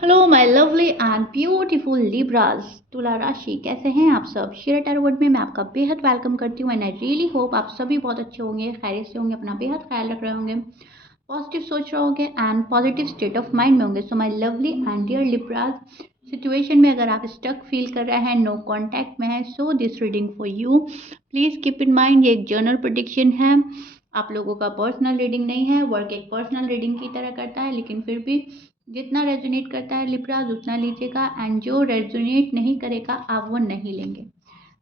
Hello my lovely and beautiful Libras. तुला राशि, कैसे हैं आप सब? शेयर टैरोट में मैं आपका बेहद वेलकम करती हूँ एंड आई रियली होप आप सभी बहुत अच्छे होंगे, खैरियत से होंगे, अपना बेहद ख्याल रख रहे होंगे, पॉजिटिव सोच रहे होंगे and positive state of mind में होंगे। So my lovely and dear Libras, situation में अगर आप स्टक फील कर रहे हैं, नो कॉन्टैक्ट में है, so this reading for you. Please keep in mind ये एक जर्नल प्रेडिक्शन है, आप लोगों का पर्सनल रीडिंग नहीं है। वर्क एक पर्सनल रीडिंग की तरह करता है, लेकिन फिर भी जितना रेजोनेट करता है लिब्रास उतना लीजिएगा एंड जो रेजोनेट नहीं करेगा आप वो नहीं लेंगे।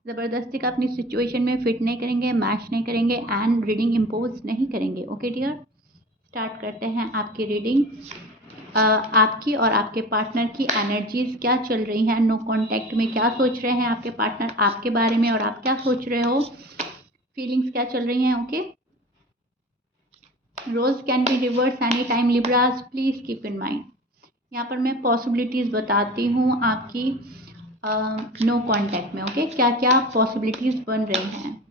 ज़बरदस्ती का अपनी सिचुएशन में फिट नहीं करेंगे, मैच नहीं करेंगे एंड रीडिंग इम्पोज नहीं करेंगे। ओके डियर, स्टार्ट करते हैं आपकी रीडिंग। आपकी और आपके पार्टनर की एनर्जीज क्या चल रही हैं? नो कॉन्टैक्ट में क्या सोच रहे हैं आपके पार्टनर आपके बारे में और आप क्या सोच रहे हो? फीलिंग्स क्या चल रही हैं? Okay, rose can be reverse any time Libras, please keep in mind. यहाँ पर मैं पॉसिबिलिटीज़ बताती हूँ आपकी नो कॉन्टैक्ट में। ओके, क्या क्या पॉसिबिलिटीज़ बन रही हैं।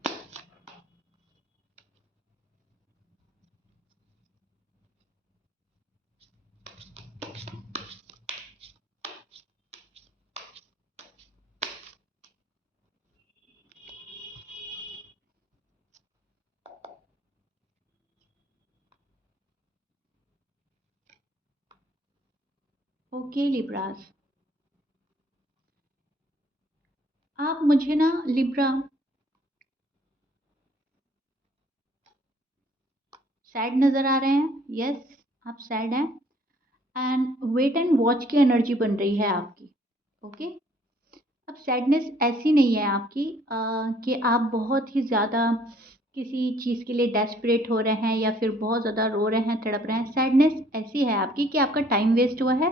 ओके लिब्रास, आप मुझे ना लिब्रा सैड नज़र आ रहे हैं। यस, आप सैड हैं एंड वेट एंड वॉच की एनर्जी बन रही है आपकी। ओके, अब सैडनेस ऐसी नहीं है आपकी कि आप बहुत ही ज़्यादा किसी चीज़ के लिए डेस्परेट हो रहे हैं या फिर बहुत ज़्यादा रो रहे हैं, तड़प रहे हैं। सैडनेस ऐसी है आपकी कि आपका टाइम वेस्ट हुआ है,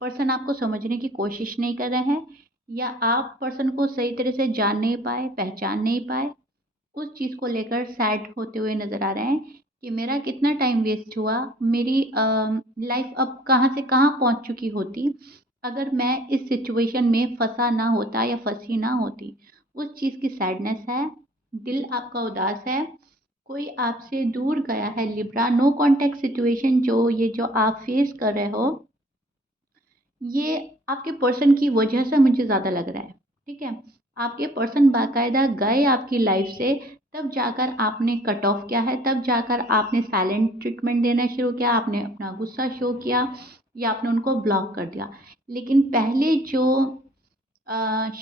पर्सन आपको समझने की कोशिश नहीं कर रहे हैं, या आप पर्सन को सही तरह से जान नहीं पाए, पहचान नहीं पाए। उस चीज़ को लेकर सैड होते हुए नज़र आ रहे हैं कि मेरा कितना टाइम वेस्ट हुआ, मेरी लाइफ अब कहाँ से कहाँ पहुँच चुकी होती अगर मैं इस सिचुएशन में फंसा ना होता या फंसी ना होती। उस चीज़ की सैडनेस है, दिल आपका उदास है, कोई आपसे दूर गया है लिब्रा। नो कॉन्टैक्ट सिचुएशन जो ये जो आप फेस कर रहे हो, ये आपके पर्सन की वजह से मुझे ज़्यादा लग रहा है। ठीक है, आपके पर्सन बाकायदा गए आपकी लाइफ से, तब जाकर आपने कट ऑफ किया है, तब जाकर आपने साइलेंट ट्रीटमेंट देना शुरू किया, आपने अपना गुस्सा शो किया या आपने उनको ब्लॉक कर दिया। लेकिन पहले जो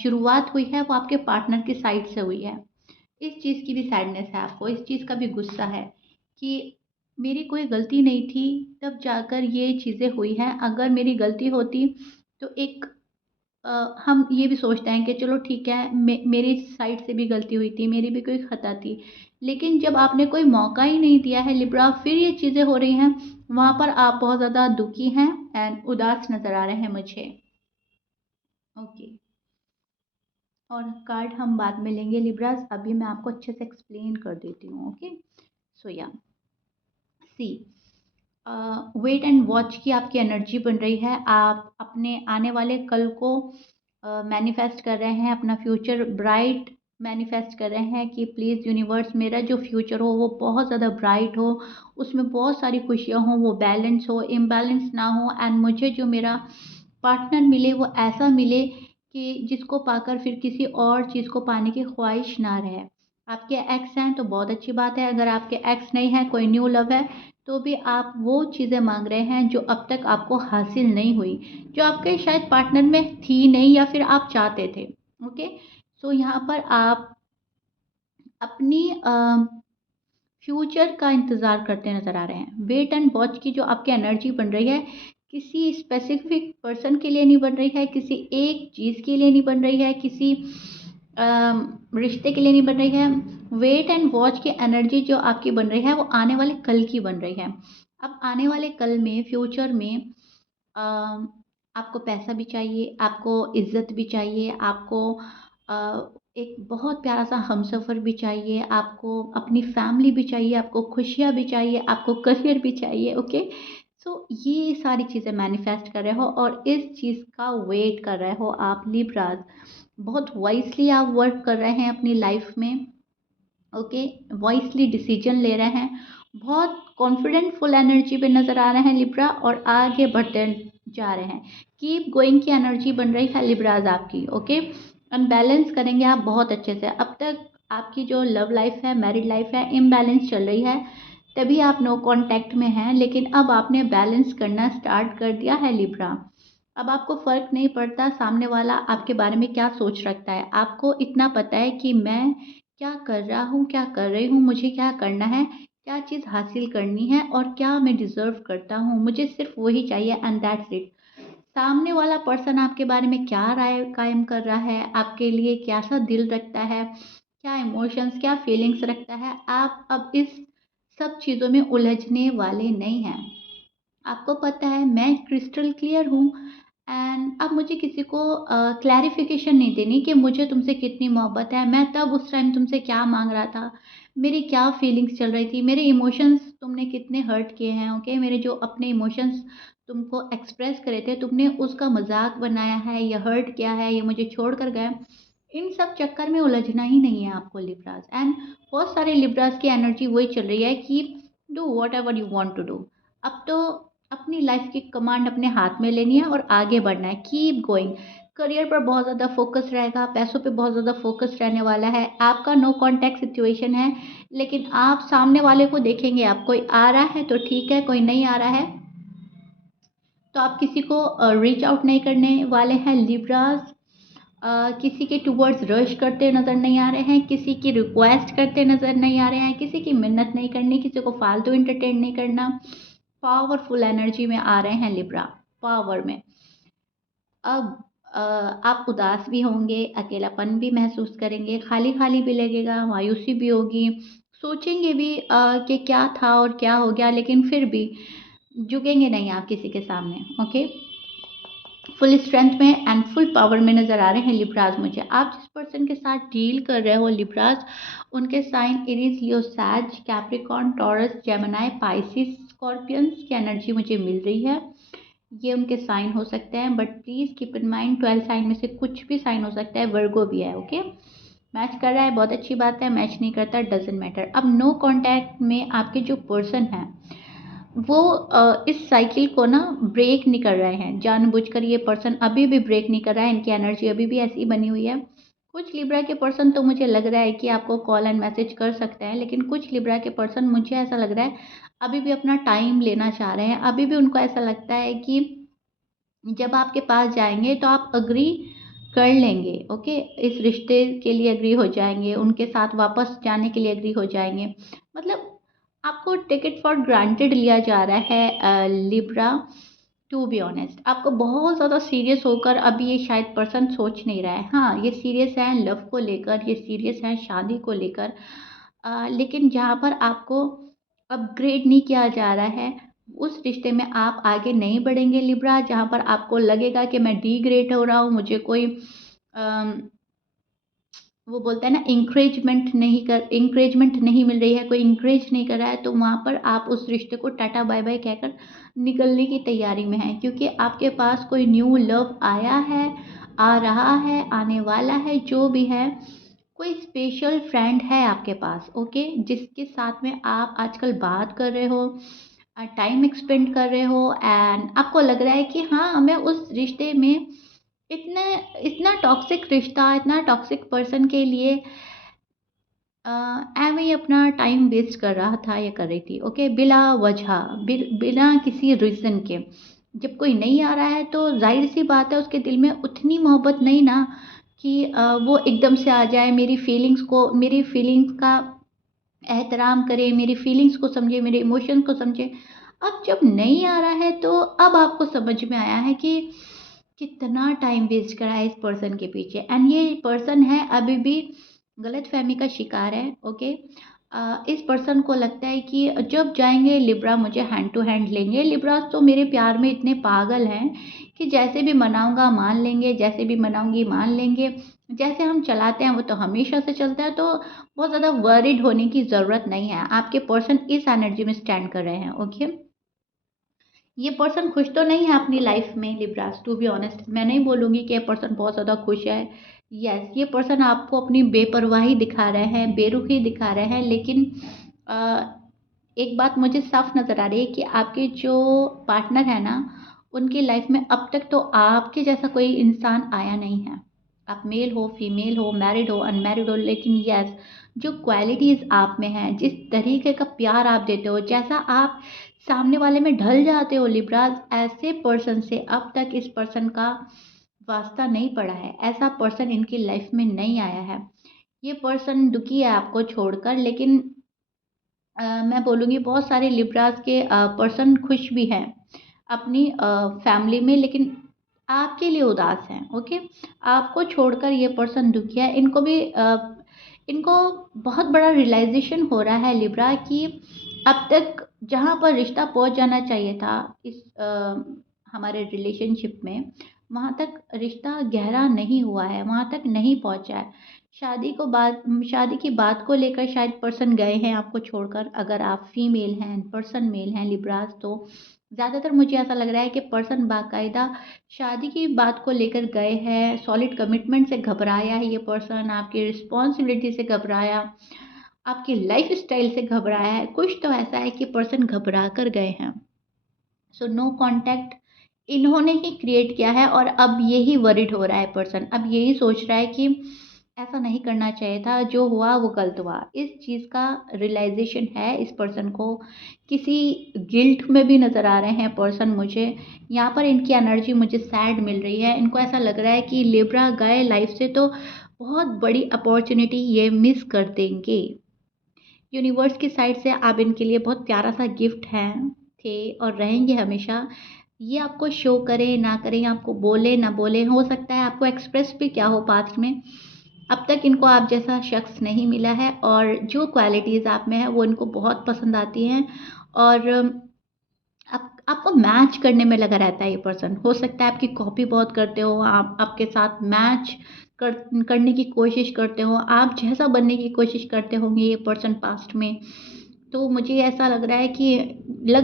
शुरुआत हुई है वो आपके पार्टनर की साइड से हुई है। इस चीज़ की भी सैडनेस है आपको, इस चीज़ का भी गुस्सा है कि मेरी कोई गलती नहीं थी, तब जाकर ये चीज़ें हुई हैं। अगर मेरी गलती होती तो एक हम ये भी सोचते हैं कि चलो ठीक है, मेरी साइड से भी गलती हुई थी, मेरी भी कोई खता थी। लेकिन जब आपने कोई मौका ही नहीं दिया है लिब्रा, फिर ये चीज़ें हो रही हैं, वहाँ पर आप बहुत ज़्यादा दुखी हैं एंड उदास नज़र आ रहे हैं मुझे। ओके, और कार्ड हम बाद में लेंगे लिब्रास, अभी मैं आपको अच्छे से एक्सप्लेन कर देती हूँ। ओके, सो या सी, वेट एंड वॉच की आपकी एनर्जी बन रही है। आप अपने आने वाले कल को मैनिफेस्ट कर रहे हैं, अपना फ्यूचर ब्राइट मैनिफेस्ट कर रहे हैं कि प्लीज़ यूनिवर्स, मेरा जो फ्यूचर हो वो बहुत ज़्यादा ब्राइट हो, उसमें बहुत सारी खुशियाँ हों, वो बैलेंस हो, इम्बैलेंस ना हो एंड मुझे जो मेरा पार्टनर मिले वो ऐसा मिले कि जिसको पाकर फिर किसी और चीज़ को पाने की ख्वाहिश ना रहे। आपके एक्स हैं तो बहुत अच्छी बात है, अगर आपके एक्स नहीं है, कोई न्यू लव है, तो भी आप वो चीज़ें मांग रहे हैं जो अब तक आपको हासिल नहीं हुई, जो आपके शायद पार्टनर में थी नहीं या फिर आप चाहते थे। ओके, सो यहाँ पर आप अपनी फ्यूचर का इंतज़ार करते नज़र आ रहे हैं। वेट एंड वॉच की जो आपकी एनर्जी बन रही है, किसी स्पेसिफिक पर्सन के लिए नहीं बन रही है, किसी एक चीज़ के लिए नहीं बन रही है, किसी रिश्ते के लिए नहीं बन रही है। वेट एंड वॉच की एनर्जी जो आपकी बन रही है वो आने वाले कल की बन रही है। अब आने वाले कल में, फ्यूचर में अ, आपको पैसा भी चाहिए, आपको इज़्ज़त भी चाहिए, आपको एक बहुत प्यारा सा हमसफ़र भी चाहिए, आपको अपनी फैमिली भी चाहिए, आपको खुशियाँ भी चाहिए, आपको करियर भी चाहिए। ओके, सो ये सारी चीज़ें मैनिफेस्ट कर रहे हो और इस चीज़ का वेट कर रहे हो आप लिब्राज़। बहुत वाइसली आप वर्क कर रहे हैं अपनी लाइफ में। ओके, वाइसली डिसीजन ले रहे हैं, बहुत कॉन्फिडेंट फुल एनर्जी पे नज़र आ रहे हैं लिब्रा, और आगे बढ़ते जा रहे हैं। कीप गोइंग की एनर्जी बन रही है लिब्राज आपकी, ओके। अनबैलेंस करेंगे आप बहुत अच्छे से। अब तक आपकी जो लव लाइफ है, मैरिड लाइफ है, इम्बैलेंस चल रही है, तभी आप नो कांटेक्ट में हैं। लेकिन अब आपने बैलेंस करना स्टार्ट कर दिया है लिब्रा। अब आपको फ़र्क नहीं पड़ता सामने वाला आपके बारे में क्या सोच रखता है। आपको इतना पता है कि मैं क्या कर रहा हूँ, क्या कर रही हूँ, मुझे क्या करना है, क्या चीज़ हासिल करनी है और क्या मैं डिज़र्व करता हूँ, मुझे सिर्फ वही चाहिए एंड दैट्स इट। सामने वाला पर्सन आपके बारे में क्या राय कायम कर रहा है, आपके लिए कैसा दिल रखता है, क्या इमोशंस, क्या फीलिंग्स रखता है, आप अब इस सब चीज़ों में उलझने वाले नहीं हैं। आपको पता है मैं क्रिस्टल क्लियर हूँ एंड अब मुझे किसी को क्लैरिफिकेशन नहीं देनी कि मुझे तुमसे कितनी मोहब्बत है, मैं तब उस टाइम तुमसे क्या मांग रहा था, मेरी क्या फीलिंग्स चल रही थी, मेरे इमोशंस तुमने कितने हर्ट किए हैं, ओके। मेरे जो अपने इमोशंस तुमको एक्सप्रेस करे थे, तुमने उसका मजाक बनाया है या हर्ट किया है या मुझे छोड़ कर गए। इन सब चक्कर में उलझना ही नहीं है आपको लिब्रास। एंड बहुत सारे लिब्रास की एनर्जी वही चल रही है कि do whatever you want to do. अब तो अपनी लाइफ की कमांड अपने हाथ में लेनी है और आगे बढ़ना है, कीप गोइंग। करियर पर बहुत ज़्यादा फोकस रहेगा, पैसों पे बहुत ज़्यादा फोकस रहने वाला है। आपका नो कांटेक्ट सिचुएशन है, लेकिन आप सामने वाले को देखेंगे, आप कोई आ रहा है तो ठीक है, कोई नहीं आ रहा है तो आप किसी को रीच आउट नहीं करने वाले हैं लिब्रास। किसी के टूवर्ड्स रश करते नज़र नहीं आ रहे हैं, किसी की रिक्वेस्ट करते नज़र नहीं आ रहे हैं, किसी की मिन्नत नहीं करनी, किसी को फालतू इंटरटेन नहीं करना। पावरफुल एनर्जी में आ रहे हैं लिब्रा, पावर में। अब आप उदास भी होंगे, अकेलापन भी महसूस करेंगे, खाली खाली भी लगेगा, मायूसी भी होगी, सोचेंगे भी कि क्या था और क्या हो गया, लेकिन फिर भी झुकेंगे नहीं आप किसी के सामने, ओके। फुल स्ट्रेंथ में एंड फुल पावर में नज़र आ रहे हैं लिब्राज मुझे। आप जिस पर्सन के साथ डील कर रहे हो लिब्राज, उनके sign Aries, Leo, Sag, Capricorn, Taurus, Gemini, Pisces, Scorpions की एनर्जी मुझे मिल रही है। ये उनके साइन हो सकते हैं, but please keep in mind 12 sign में से कुछ भी साइन हो सकता है, वर्गो भी है, ओके। मैच कर रहा है बहुत अच्छी बात है, मैच नहीं करता डजेंट मैटर। अब नो कांटेक्ट में आपके जो पर्सन है वो इस साइकिल को ना ब्रेक नहीं कर रहे हैं जानबूझकर। ये पर्सन अभी भी ब्रेक नहीं कर रहा है, इनकी एनर्जी अभी भी ऐसी बनी हुई है। कुछ लिब्रा के पर्सन तो मुझे लग रहा है कि आपको कॉल एंड मैसेज कर सकते हैं, लेकिन कुछ लिब्रा के पर्सन मुझे ऐसा लग रहा है अभी भी अपना टाइम लेना चाह रहे हैं। अभी भी उनको ऐसा लगता है कि जब आपके पास जाएंगे तो आप अग्री कर लेंगे, ओके, इस रिश्ते के लिए अग्री हो जाएंगे, उनके साथ वापस जाने के लिए अग्री हो जाएंगे। मतलब आपको टिकट फॉर ग्रांटेड लिया जा रहा है लिब्रा। टू बी ऑनेस्ट आपको बहुत ज़्यादा सीरियस होकर अभी ये शायद पर्सन सोच नहीं रहा है। हाँ, ये सीरियस है लव को लेकर, ये सीरियस है शादी को लेकर, लेकिन जहाँ पर आपको अपग्रेड नहीं किया जा रहा है उस रिश्ते में आप आगे नहीं बढ़ेंगे लिब्रा। जहाँ पर आपको लगेगा कि मैं डीग्रेड हो रहा हूँ, मुझे कोई अम, वो बोलता है ना इंकरेजमेंट नहीं मिल रही है, कोई इंकरेज नहीं कर रहा है, तो वहाँ पर आप उस रिश्ते को टाटा बाय बाय कहकर निकलने की तैयारी में हैं, क्योंकि आपके पास कोई न्यू लव आया है, आ रहा है, आने वाला है, जो भी है। कोई स्पेशल फ्रेंड है आपके पास, ओके, जिसके साथ में आप आजकल बात कर रहे हो, टाइम एक्सपेंड कर रहे हो एंड आपको लग रहा है कि हाँ मैं उस रिश्ते में इतना इतना टॉक्सिक रिश्ता, इतना टॉक्सिक पर्सन के लिए ऐਵੇਂ ही अपना टाइम वेस्ट कर रहा था या कर रही थी, ओके, बिला वजह, बिना किसी रीज़न के। जब कोई नहीं आ रहा है तो जाहिर सी बात है उसके दिल में उतनी मोहब्बत नहीं ना कि वो एकदम से आ जाए, मेरी फीलिंग्स का एहतराम करे, मेरी फीलिंग्स को समझे, मेरे इमोशंस को समझे। अब जब नहीं आ रहा है तो अब आपको समझ में आया है कि कितना टाइम वेस्ट करा है इस पर्सन के पीछे एंड ये पर्सन है अभी भी गलतफहमी का शिकार है, ओके। इस पर्सन को लगता है कि जब जाएंगे लिब्रा मुझे हैंड टू हैंड लेंगे, लिब्रास तो मेरे प्यार में इतने पागल हैं कि जैसे भी मनाऊंगा मान लेंगे, जैसे भी मनाऊंगी मान लेंगे, जैसे हम चलाते हैं वो तो हमेशा से चलता है, तो बहुत ज़्यादा वरीड होने की ज़रूरत नहीं है। आपके पर्सन इस एनर्जी में स्टैंड कर रहे हैं, ओके। ये पर्सन खुश तो नहीं है अपनी लाइफ में लिब्रास, टू बी ऑनेस्ट मैं नहीं बोलूँगी कि ये पर्सन बहुत ज़्यादा खुश है। यस, ये पर्सन आपको अपनी बेपरवाही दिखा रहे हैं, बेरुखी दिखा रहे हैं, लेकिन अ, एक बात मुझे साफ नज़र आ रही है कि आपके जो पार्टनर है ना उनकी लाइफ में अब तक तो आपके जैसा कोई इंसान आया नहीं है। आप मेल हो, फीमेल हो, मैरिड हो, अनमैरिड हो, लेकिन यस, जो क्वालिटीज़ आप में हैं, जिस तरीके का प्यार आप देते हो, जैसा आप सामने वाले में ढल जाते हो लिब्राज़, ऐसे पर्सन से अब तक इस पर्सन का वास्ता नहीं पड़ा है। ऐसा पर्सन इनकी लाइफ में नहीं आया है। ये पर्सन दुखी है आपको छोड़कर, लेकिन मैं बोलूँगी बहुत सारे लिब्रास के पर्सन खुश भी हैं अपनी फैमिली में, लेकिन आपके लिए उदास हैं। ओके, आपको छोड़कर ये पर्सन दुखी है। इनको बहुत बड़ा रियलाइजेशन हो रहा है लिब्रा कि अब तक जहाँ पर रिश्ता पहुँच जाना चाहिए था इस हमारे रिलेशनशिप में, वहाँ तक रिश्ता गहरा नहीं हुआ है, वहाँ तक नहीं पहुँचा है। शादी की बात को लेकर शायद पर्सन गए हैं आपको छोड़कर। अगर आप फीमेल हैं, पर्सन मेल हैं लिब्रास, तो ज़्यादातर मुझे ऐसा लग रहा है कि पर्सन बाकायदा शादी की बात को लेकर गए हैं। सॉलिड कमिटमेंट से घबराया है ये पर्सन, आपकी रिस्पॉन्सिबिलिटी से घबराया, आपकी लाइफ स्टाइल से घबराया है। कुछ तो ऐसा है कि पर्सन घबरा कर गए हैं। सो नो कॉन्टैक्ट इन्होंने ही क्रिएट किया है, और अब यही वरिड हो रहा है पर्सन। अब यही सोच रहा है कि ऐसा नहीं करना चाहिए था, जो हुआ वो गलत हुआ। इस चीज़ का रियलाइजेशन है इस पर्सन को। किसी गिल्ट में भी नज़र आ रहे हैं पर्सन मुझे। यहाँ पर इनकी एनर्जी मुझे सैड मिल रही है। इनको ऐसा लग रहा है कि लिब्रा गए लाइफ से तो बहुत बड़ी अपॉर्चुनिटी ये मिस कर देंगे। यूनिवर्स की साइड से आप इनके लिए बहुत प्यारा सा गिफ्ट हैं, थे और रहेंगे हमेशा। ये आपको शो करें ना करें, आपको बोले ना बोले, हो सकता है आपको एक्सप्रेस भी क्या हो पास्ट में, अब तक इनको आप जैसा शख्स नहीं मिला है, और जो क्वालिटीज़ आप में है वो इनको बहुत पसंद आती हैं। और आपको मैच करने में लगा रहता है ये पर्सन। हो सकता है आपकी कॉपी बहुत करते हो, आप आपके साथ मैच कर करने की कोशिश करते हो, आप जैसा बनने की कोशिश करते होंगे ये पर्सन पास्ट में। तो मुझे ऐसा लग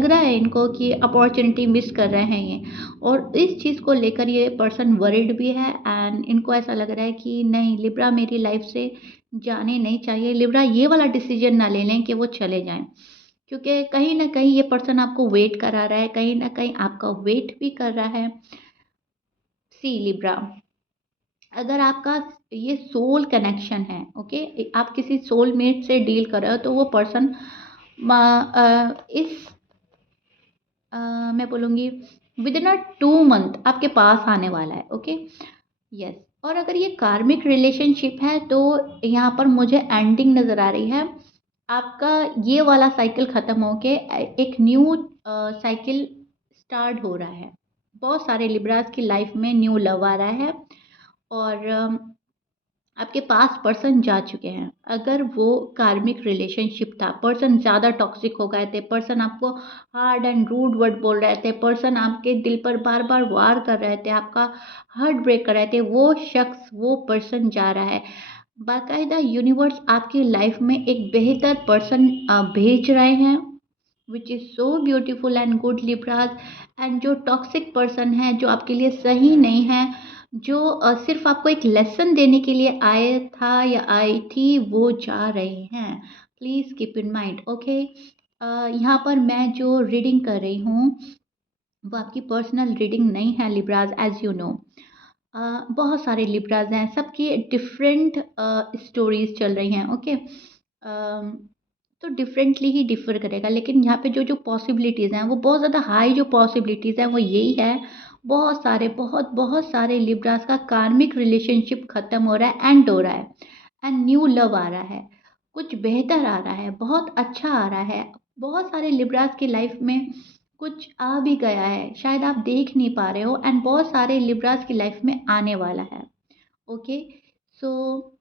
रहा है इनको कि अपॉर्चुनिटी मिस कर रहे हैं ये, और इस चीज़ को लेकर ये पर्सन वरिड भी है। एंड इनको ऐसा लग रहा है कि नहीं, लिब्रा मेरी लाइफ से जाने नहीं चाहिए। लिब्रा ये वाला डिसीजन ना ले लें कि वो चले जाएं, क्योंकि कहीं ना कहीं ये पर्सन आपको वेट करा रहा है, कहीं ना कहीं आपका वेट भी कर रहा है। सी लिब्रा, अगर आपका ये सोल कनेक्शन है, ओके, आप किसी सोलमेट से डील कर रहे हो, तो वो पर्सन इस मैं बोलूँगी विद इन अ 2 मंथ आपके पास आने वाला है। Okay, yes. और अगर ये कार्मिक रिलेशनशिप है, तो यहाँ पर मुझे एंडिंग नज़र आ रही है। आपका ये वाला साइकिल ख़त्म होके एक न्यू साइकिल स्टार्ट हो रहा है। बहुत सारे लिब्रास की लाइफ में न्यू लव आ रहा है, और आपके पास पर्सन जा चुके हैं। अगर वो कार्मिक रिलेशनशिप था, पर्सन ज़्यादा टॉक्सिक हो गए थे, पर्सन आपको हार्ड एंड रूड वर्ड बोल रहे थे, पर्सन आपके दिल पर बार बार वार कर रहे थे, आपका हार्ट ब्रेक कर रहे थे, वो शख्स, वो पर्सन जा रहा है। बाकायदा यूनिवर्स आपकी लाइफ में एक बेहतर पर्सन भेज रहे हैं, which is so beautiful and good लिब्राज। And जो टॉक्सिक पर्सन है, जो आपके लिए सही नहीं है, जो सिर्फ आपको एक लेसन देने के लिए आया था या आई थी, वो जा रहे हैं। Please keep in mind. Okay, यहाँ पर मैं जो रीडिंग कर रही हूँ वो आपकी पर्सनल रीडिंग नहीं है लिब्राज, एज यू नो। बहुत सारे लिब्राज हैं, सबकी डिफरेंट स्टोरीज चल रही हैं। ओके, तो डिफरेंटली ही डिफ़र करेगा, लेकिन यहाँ पे जो जो पॉसिबिलिटीज़ हैं वो बहुत ज़्यादा हाई, जो पॉसिबिलिटीज़ हैं वो यही है। बहुत बहुत सारे लिब्रास का कार्मिक रिलेशनशिप ख़त्म हो रहा है, एंड हो रहा है, एंड न्यू लव आ रहा है, कुछ बेहतर आ रहा है, बहुत अच्छा आ रहा है। बहुत सारे लिब्रास की लाइफ में कुछ आ भी गया है, शायद आप देख नहीं पा रहे हो, एंड बहुत सारे लिब्रास की लाइफ में आने वाला है। ओके, सो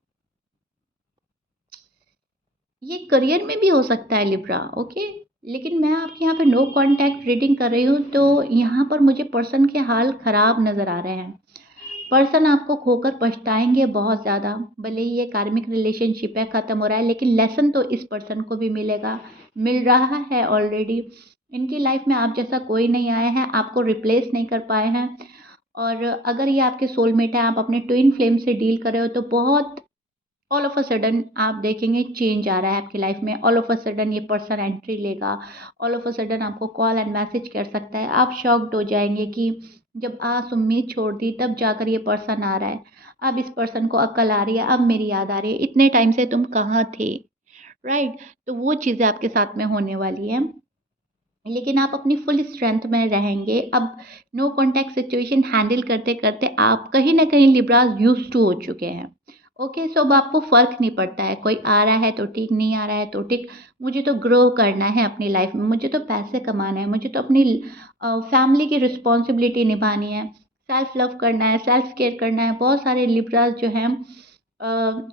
ये करियर में भी हो सकता है लिब्रा। ओके, लेकिन मैं आपके यहाँ पे नो कांटेक्ट रीडिंग कर रही हूँ, तो यहाँ पर मुझे पर्सन के हाल खराब नज़र आ रहे हैं। पर्सन आपको खोकर पछताएंगे बहुत ज़्यादा। भले ही ये कार्मिक रिलेशनशिप है, ख़त्म हो रहा है, लेकिन लेसन तो इस पर्सन को भी मिलेगा, मिल रहा है ऑलरेडी। इनकी लाइफ में आप जैसा कोई नहीं आया है, आपको रिप्लेस नहीं कर पाए हैं। और अगर ये आपके सोलमेट है, आप अपने ट्विन फ्लेम से डील कर रहे हो, तो बहुत ऑल ऑफ अ सडन आप देखेंगे चेंज आ रहा है आपकी लाइफ में। ऑल ऑफ अ सडन ये पर्सन एंट्री लेगा। ऑल ऑफ अ सडन आपको कॉल एंड मैसेज कर सकता है। आप शॉक्ड हो जाएंगे कि जब आज उम्मीद छोड़ दी तब जाकर ये पर्सन आ रहा है। अब इस पर्सन को अक्ल आ रही है, अब मेरी याद आ रही है, इतने टाइम से तुम कहाँ थे, राइट? तो वो चीज़ें आपके साथ में होने वाली हैं। लेकिन आप अपनी फुल स्ट्रेंथ में रहेंगे। अब नो कॉन्टैक्ट सिचुएशन हैंडल करते-करते आप कहीं न कहीं लिब्रास यूज़्ड टू हो चुके हैं। ओके, सो अब आपको फ़र्क नहीं पड़ता है, कोई आ रहा है तो ठीक, नहीं आ रहा है तो ठीक। मुझे तो ग्रो करना है अपनी लाइफ़ में, मुझे तो पैसे कमाने हैं, मुझे तो अपनी फैमिली की रिस्पॉन्सिबिलिटी निभानी है, सेल्फ लव करना है, सेल्फ केयर करना है। बहुत सारे लिब्रास जो हैं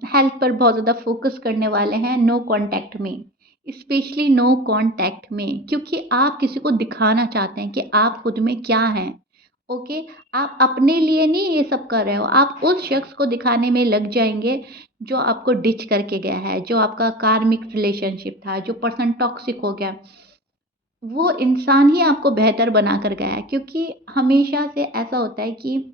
हेल्थ पर बहुत ज़्यादा फ़ोकस करने वाले हैं नो कॉन्टैक्ट में। स्पेशली नो कांटेक्ट में, क्योंकि आप किसी को दिखाना चाहते हैं कि आप खुद में क्या हैं। ओके, आप अपने लिए नहीं ये सब कर रहे हो, आप उस शख्स को दिखाने में लग जाएंगे जो आपको डिच करके गया है, जो आपका कार्मिक रिलेशनशिप था, जो पर्सन टॉक्सिक हो गया। वो इंसान ही आपको बेहतर बना कर गया है, क्योंकि हमेशा से ऐसा होता है कि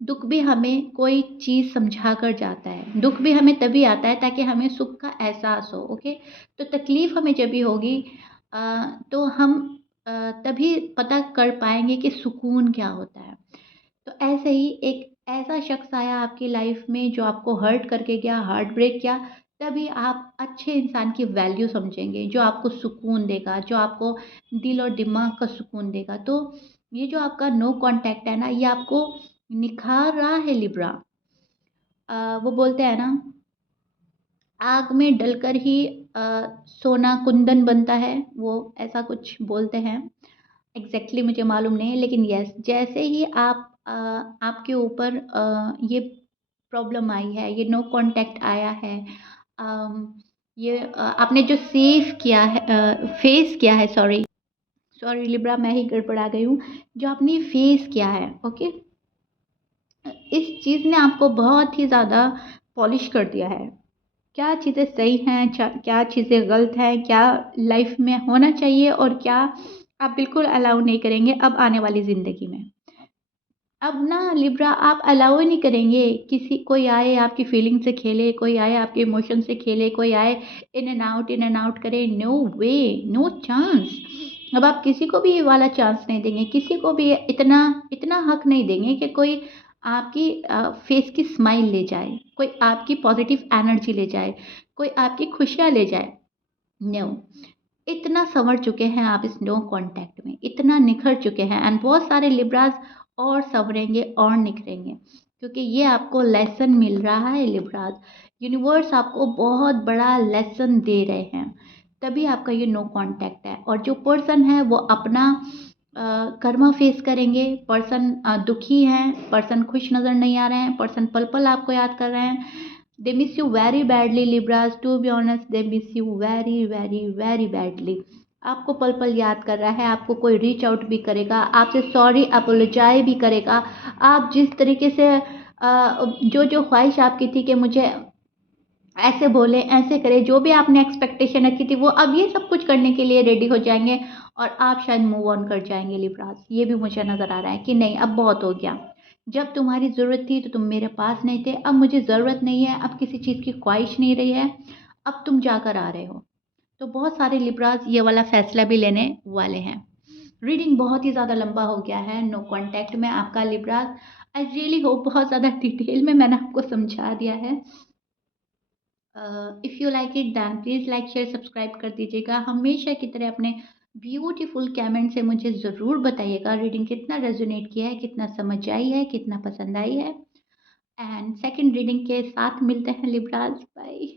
दुःख भी हमें कोई चीज़ समझा कर जाता है। दुःख भी हमें तभी आता है ताकि हमें सुख का एहसास हो, ओके? तो तकलीफ़ हमें जब भी होगी अ, तो हम तभी पता कर पाएँगे कि सुकून क्या होता है। तो ऐसे ही एक ऐसा शख्स आया आपकी लाइफ़ में जो आपको हर्ट करके गया, हार्ट ब्रेक किया, तभी आप अच्छे इंसान की वैल्यू समझेंगे, जो आपको सुकून देगा, जो आपको दिल और दिमाग का सुकून देगा। तो ये जो आपका नो कॉन्टैक्ट है ना, ये आपको निखार रहा है लिब्रा। वो बोलते हैं ना, आग में डलकर ही अ, सोना कुंदन बनता है, वो ऐसा कुछ बोलते हैं। एग्ज़ैक्टली मुझे मालूम नहीं है, लेकिन येस, जैसे ही आपके ऊपर ये प्रॉब्लम आई है, ये नो कॉन्टैक्ट आया है, ये आपने जो सेव किया है, फेस किया है, सॉरी, सॉरी लिब्रा, मैं ही गड़बड़ा गई हूँ। जो आपने फेस किया है, ओके? इस चीज़ ने आपको बहुत ही ज़्यादा पॉलिश कर दिया है। क्या चीज़ें सही हैं, क्या चीज़ें गलत हैं, क्या लाइफ में होना चाहिए और क्या आप बिल्कुल अलाउ नहीं करेंगे अब आने वाली ज़िंदगी में। अब ना लिब्रा, आप अलाउ ही नहीं करेंगे किसी, कोई आए आपकी फीलिंग से खेले, कोई आए आपके इमोशन से खेले, कोई आए इन एंड आउट करे। नो वे, नो चांस। अब आप किसी को भी ये वाला चांस नहीं देंगे, किसी को भी इतना इतना हक नहीं देंगे कि कोई आपकी फेस की स्माइल ले जाए, कोई आपकी पॉजिटिव एनर्जी ले जाए, कोई आपकी खुशियाँ ले जाए। नो, इतना संवर चुके हैं आप इस नो कांटेक्ट में, इतना निखर चुके हैं, एंड बहुत सारे लिब्रास और संवरेंगे और निखरेंगे, क्योंकि ये आपको लेसन मिल रहा है लिब्रास। यूनिवर्स आपको बहुत बड़ा लेसन दे रहे हैं, तभी आपका ये नो कांटेक्ट है। और जो पर्सन है वो अपना कर्मा फेस करेंगे। पर्सन दुखी हैं, पर्सन खुश नज़र नहीं आ रहे हैं, पर्सन पल पल आपको याद कर रहे हैं। They miss you very badly Libras, to be honest, they miss you very very very badly. आपको पल पल याद कर रहा है, आपको कोई रीच आउट भी करेगा, आपसे सॉरी अपोलोजाइज भी करेगा। आप जिस तरीके से जो जो ख्वाहिश आपकी थी कि मुझे ऐसे बोले, ऐसे करे, जो भी आपने एक्सपेक्टेशन रखी थी, वो अब ये सब कुछ करने के लिए रेडी हो जाएँगे और आप शायद मूव ऑन कर जाएँगे लिब्रास। ये भी मुझे नज़र आ रहा है कि नहीं, अब बहुत हो गया। जब तुम्हारी ज़रूरत थी तो तुम मेरे पास नहीं थे, अब मुझे ज़रूरत नहीं है, अब किसी चीज़ की ख्वाहिश नहीं रही है, अब तुम जाकर आ रहे हो। तो बहुत सारे लिब्रास ये वाला फ़ैसला भी लेने वाले हैं। रीडिंग बहुत ही ज़्यादा लंबा हो गया है नो कॉन्टैक्ट में आपका लिब्रास। आई रियली होप बहुत ज़्यादा डिटेल में मैंने आपको समझा दिया है। If you like it then please like share subscribe कर दीजिएगा। हमेशा की तरह अपने ब्यूटीफुल कमेंट से मुझे ज़रूर बताइएगा रीडिंग कितना रेजोनेट किया है, कितना समझ आई है, कितना पसंद आई है। एंड सेकंड रीडिंग के साथ मिलते हैं लिब्रास। बाय।